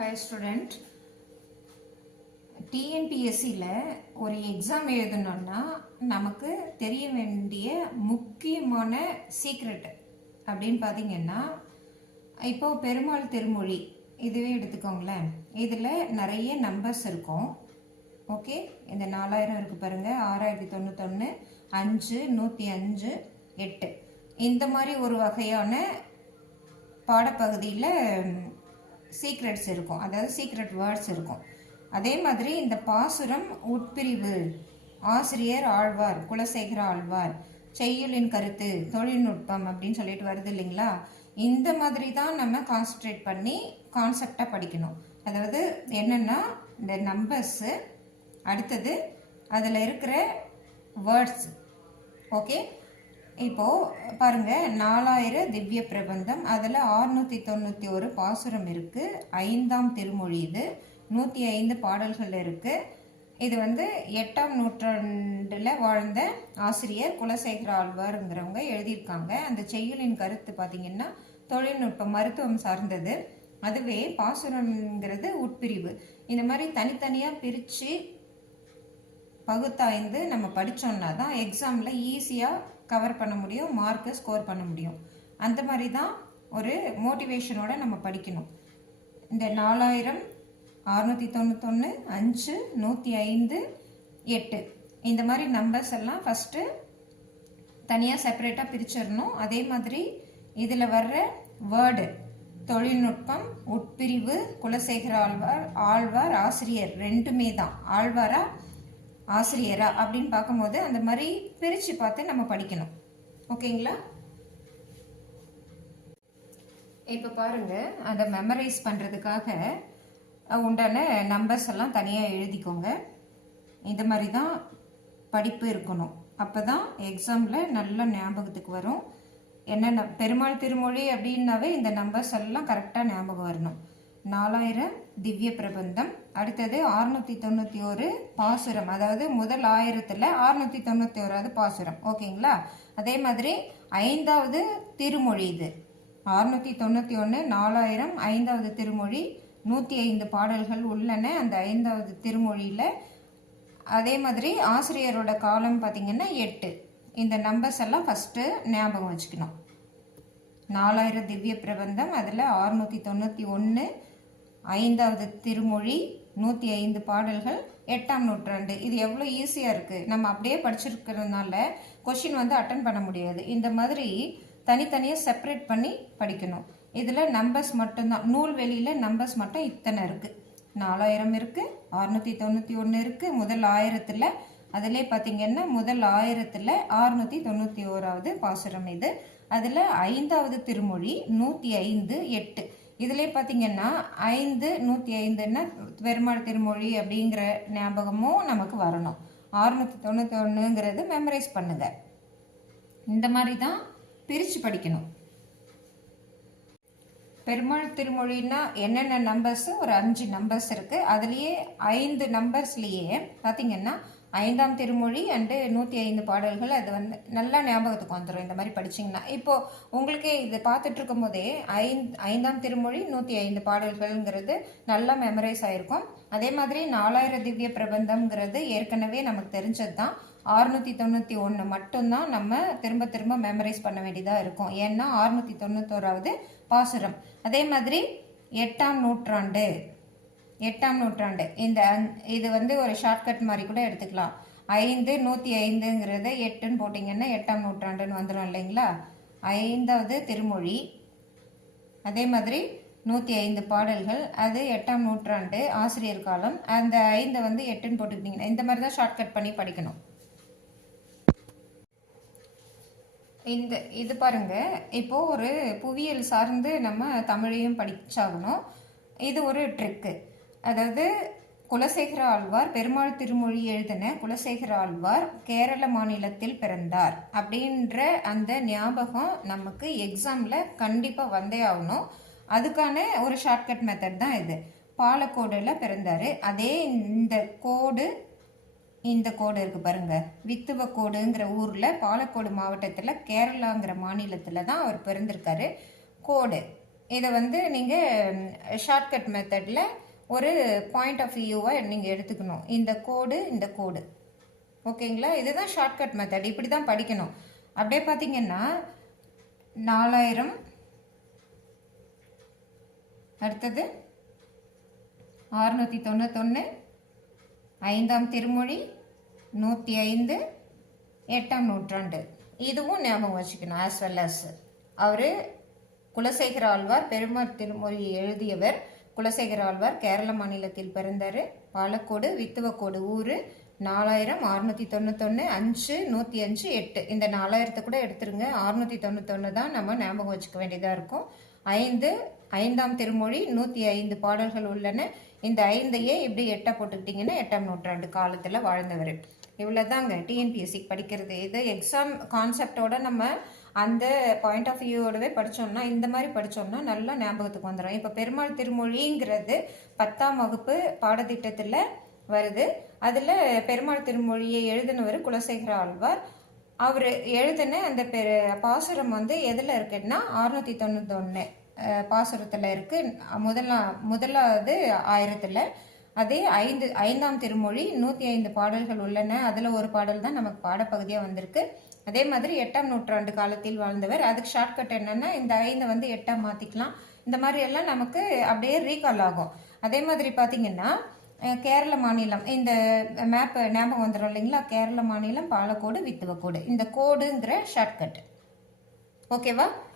Hi student டிஎன்பிஎஸ்சியில் ஒரு exam எழுதணும்னா நமக்கு தெரிய வேண்டிய முக்கியமான சீக்ரெட் அப்படின்னு பார்த்தீங்கன்னா இப்போ பெருமாள் திருமொழி இதுவே எடுத்துக்கோங்களேன். இதில் நிறைய நம்பர்ஸ் இருக்கும். ஓகே இந்த நாலாயிரம் இருக்குது பாருங்கள் ஆறாயிரத்தி தொண்ணூத்தொன்று அஞ்சு நூற்றி அஞ்சு எட்டு. இந்த மாதிரி ஒரு வகையான பாடப்பகுதியில் சீக்ரெட்ஸ் இருக்கும். அதாவது சீக்ரெட் வேர்ட்ஸ் இருக்கும். அதே மாதிரி இந்த பாசுரம் உட்பிரிவு. ஆசிரியர் ஆழ்வார் குலசேகர ஆழ்வார் செய்யுளின் கருத்து தொழில்நுட்பம் அப்படின்னு சொல்லிட்டு வருது இல்லைங்களா? இந்த மாதிரி தான் நம்ம கான்சன்ட்ரேட் பண்ணி கான்செப்டாக படிக்கணும். அதாவது என்னென்னா இந்த நம்பர்ஸு அடுத்தது அதில் இருக்கிற வேர்ட்ஸ் ஓகே இப்போ பாருங்க நாலாயிர திவ்ய பிரபந்தம். அதில் ஆறுநூற்றி தொண்ணூற்றி ஒரு பாசுரம் இருக்கு. ஐந்தாம் திருமொழி இது. நூற்றி ஐந்து பாடல்கள் இருக்கு. இது வந்து எட்டாம் நூற்றாண்டில் வாழ்ந்த ஆசிரியர் குலசேகர ஆழ்வாருங்கிறவங்க எழுதியிருக்காங்க. அந்த செய்யுளின் கருத்து பார்த்தீங்கன்னா தொழில்நுட்பம் மருத்துவம் சார்ந்தது. அதுவே பாசுரம்ங்கிறது உட்பிரிவு. இந்த மாதிரி தனித்தனியாக பிரித்து பகுத்தாய்ந்து நம்ம படித்தோம்னா தான் எக்ஸாமில் ஈஸியாக கவர் பண்ண முடியும் மார்க்கை ஸ்கோர் பண்ண முடியும். அந்த மாதிரி தான் ஒரு மோட்டிவேஷனோட நம்ம படிக்கணும். இந்த நாலாயிரம் அறுநூற்றி தொண்ணூத்தொன்று அஞ்சு நூற்றி ஐந்து எட்டு. இந்த மாதிரி நம்பர்ஸ் எல்லாம் ஃபஸ்ட்டு தனியாக செப்பரேட்டாக பிரிச்சிடணும். அதே மாதிரி இதில் வர்ற வேர்டு தொழில்நுட்பம் உட்பிரிவு குலசேகர ஆழ்வார் ஆழ்வார் ஆசிரியர் ரெண்டுமே தான். ஆழ்வாராக ஆசிரியரா அப்படின்னு பார்க்கும்போது அந்த மாதிரி பிரித்து பார்த்து நம்ம படிக்கணும். ஓகேங்களா? இப்போ பாருங்கள் அதை மெமரைஸ் பண்ணுறதுக்காக உண்டான நம்பர்ஸ் எல்லாம் தனியாக எழுதிக்கோங்க. இந்த மாதிரி தான் படிப்பு இருக்கணும். அப்போ தான் எக்ஸாமில் நல்ல ஞாபகத்துக்கு வரும். என்னென்ன பெருமாள் திருமொழி அப்படின்னாவே இந்த நம்பர்ஸ் எல்லாம் கரெக்டாக ஞாபகம் வரணும். நாலாயிரம் திவ்ய பிரபந்தம். அடுத்தது அறுநூத்தி தொண்ணூற்றி ஒரு பாசுரம். அதாவது முதல் ஆயிரத்தில் அறுநூத்தி தொண்ணூற்றி ஓராவது பாசுரம். ஓகேங்களா? அதே மாதிரி ஐந்தாவது திருமொழி இது. அறுநூத்தி தொண்ணூற்றி ஒன்று நாலாயிரம் ஐந்தாவது திருமொழி நூற்றி ஐந்து பாடல்கள் உள்ளன அந்த ஐந்தாவது திருமொழியில். அதே மாதிரி ஆசிரியரோட காலம் பார்த்தீங்கன்னா எட்டு. இந்த நம்பர்ஸ் எல்லாம் ஃபஸ்ட்டு ஞாபகம் வச்சுக்கணும். நாலாயிரம் திவ்ய பிரபந்தம் அதில் அறுநூற்றி தொண்ணூற்றி ஒன்று ஐந்தாவது திருமொழி நூற்றி ஐந்து பாடல்கள் எட்டாம் நூற்றாண்டு. இது எவ்வளோ ஈஸியாக இருக்குது நம்ம அப்படியே படிச்சிருக்கிறதுனால கொஷின் வந்து அட்டன் பண்ண முடியாது. இந்த மாதிரி தனித்தனியாக செப்பரேட் பண்ணி படிக்கணும். இதில் நம்பர்ஸ் மட்டும்தான். நூல் வெளியில் நம்பர்ஸ் மட்டும் இத்தனை இருக்குது நாலாயிரம் இருக்குது அறுநூற்றி தொண்ணூற்றி ஒன்று இருக்குது முதல் ஆயிரத்தில் அதிலே பார்த்தீங்கன்னா முதல் ஆயிரத்தில் அறுநூற்றி தொண்ணூற்றி ஓராவது பாசுரம் இது. அதில் ஐந்தாவது திருமொழி நூற்றி ஐந்து எட்டு. இதிலே பார்த்தீங்கன்னா ஐந்து நூற்றி ஐந்துன்னா பெருமாள் திருமொழி அப்படிங்கிற ஞாபகமும் நமக்கு வரணும். அறுநூற்றி தொண்ணூற்றி ஒன்றுங்கிறது மெமரைஸ் பண்ணுங்க. இந்த மாதிரி தான் பிரித்து படிக்கணும். பெருமாள் திருமொழின்னா என்னென்ன நம்பர்ஸ் ஒரு அஞ்சு நம்பர்ஸ் இருக்குது அதுலேயே ஐந்து நம்பர்ஸ்லேயே பார்த்தீங்கன்னா ஐந்தாம் திருமொழி அண்டு நூற்றி ஐந்து பாடல்கள் அது வந்து நல்லா ஞாபகத்துக்கு வந்துடும் இந்த மாதிரி படிச்சிங்கன்னா. இப்போது உங்களுக்கே இது பார்த்துட்டு இருக்கும் போதே ஐந்து ஐந்தாம் திருமொழி நூற்றி ஐந்து பாடல்கள்ங்கிறது நல்லா மெமரைஸ் ஆயிருக்கும். அதே மாதிரி நாலாயிரம் திவ்ய பிரபந்தம்ங்கிறது ஏற்கனவே நமக்கு தெரிஞ்சது தான் ஆறுநூற்றி தொண்ணூற்றி ஒன்று மட்டும்தான் நம்ம திரும்ப திரும்ப மெமரைஸ் பண்ண வேண்டியதாக இருக்கும். ஏன்னா ஆறுநூற்றி தொண்ணூத்தோராவது பாசுரம். அதே மாதிரி எட்டாம் நூற்றாண்டு எட்டாம் நூற்றாண்டு. இந்த இது வந்து ஒரு ஷார்ட்கட் மாதிரி கூட எடுத்துக்கலாம். ஐந்து நூற்றி ஐந்துங்கிறத எட்டுன்னு போட்டிங்கன்னா எட்டாம் நூற்றாண்டுன்னு வந்துடும் இல்லைங்களா? ஐந்தாவது திருமொழி. அதே மாதிரி நூற்றி ஐந்து பாடல்கள். அது எட்டாம் நூற்றாண்டு ஆசிரியர் காலம். அந்த ஐந்தை வந்து எட்டுன்னு போட்டுக்கிட்டிங்கன்னா இந்த மாதிரி தான் ஷார்ட்கட் பண்ணி படிக்கணும். இந்த இது பாருங்க. இப்போது ஒரு புவியியல் சார்ந்து நம்ம தமிழையும் படித்தாகணும் இது ஒரு ட்ரிக்கு அதாவது குலசேகர ஆழ்வார் பெருமாள் திருமொழி எழுதின குலசேகர ஆழ்வார் கேரள மாநிலத்தில் பிறந்தார் அப்படின்ற அந்த ஞாபகம் நமக்கு எக்ஸாமில் கண்டிப்பாக வந்தே ஆகணும். அதுக்கான ஒரு ஷார்ட்கட் மெத்தட் தான் இது. பாலக்கோடில் பிறந்தார். அதே இந்த கோடு இந்த கோடு இருக்குது பாருங்க. வித்துவக்கோடுங்கிற ஊரில் பாலக்கோடு மாவட்டத்தில் கேரளாங்கிற மாநிலத்தில் தான் அவர் பிறந்திருக்காரு. கோடு. இதை வந்து நீங்கள் ஷார்ட்கட் மெத்தடில் ஒரு பாயிண்ட் ஆஃப் வியூவாக நீங்கள் எடுத்துக்கணும். இந்த கோடு இந்த கோடு ஓகேங்களா இதுதான் ஷார்ட்கட் மெத்தட் இப்படி தான் படிக்கணும். அப்படியே பார்த்தீங்கன்னா நாலாயிரம். அடுத்தது அறுநூற்றி தொண்ணூத்தொன்று ஐந்தாம் திருமொழி நூற்றி ஐந்து. எட்டாம் நூற்றாண்டு. இதுவும் ஞாபகம் வச்சுக்கணும் ஆஸ் வெல் அஸ் அவர் குலசேகர ஆழ்வார் பெருமாள் திருமொழி எழுதியவர். குலசேகர ஆழ்வார் கேரள மாநிலத்தில் பிறந்தார் பாலக்கோடு வித்துவக்கோடு ஊர் நாலாயிரம் அறுநூற்றி தொண்ணூத்தொன்று அஞ்சு நூற்றி அஞ்சு எட்டு. இந்த நாலாயிரத்தை கூட எடுத்துருங்க. அறுநூற்றி தொண்ணூத்தொன்று தான் நம்ம ஞாபகம் வச்சுக்க வேண்டியதாக இருக்கும். ஐந்து ஐந்தாம் திருமொழி நூற்றி ஐந்து பாடல்கள் உள்ளன. இந்த ஐந்தையே இப்படி எட்டை போட்டுக்கிட்டிங்கன்னா எட்டாம் நூற்றாண்டு காலத்தில் வாழ்ந்தவர். இவ்வளோதாங்க டிஎன்பிஎஸ்சி படிக்கிறது. இது எக்ஸாம் கான்செப்டோட நம்ம அந்த பாயிண்ட் ஆஃப் வியூவோடவே படித்தோம்னா இந்த மாதிரி படித்தோம்னா நல்லா ஞாபகத்துக்கு வந்துடும் இப்போ பெருமாள் திருமொழிங்கிறது பத்தாம் வகுப்பு பாடத்திட்டத்தில் வருது. அதில் பெருமாள் திருமொழியை எழுதினவர் குலசேகர ஆழ்வார். அவர் எழுதின அந்த பெரு பாசுரம் வந்து எதில் இருக்குன்னா அறுநூற்றி தொண்ணூத்தொன்று பாசுரத்தில் இருக்குது முதலா முதலாவது ஆயிரத்தில். அதே ஐந்து ஐந்தாம் திருமொழி நூற்றி ஐந்து பாடல்கள் உள்ளன. அதில் ஒரு பாடல் தான் நமக்கு பாடப்பகுதியாக வந்திருக்கு. அதே மாதிரி எட்டாம் நூற்றாண்டு காலத்தில் வாழ்ந்தவர். அதுக்கு ஷார்ட்கட் என்னென்னா இந்த ஐந்தை வந்து எட்டாக மாற்றிக்கலாம் இந்த மாதிரி எல்லாம் நமக்கு அப்படியே ரீகால் ஆகும். அதே மாதிரி பார்த்தீங்கன்னா கேரள மாநிலம் இந்த மேப் ஞாபகம் வந்துடும் இல்லைங்களா? கேரள மாநிலம் பாலக்கோடு வித்துவக்கோடு. இந்த கோடுங்கிற ஷார்ட்கட் ஓகேவா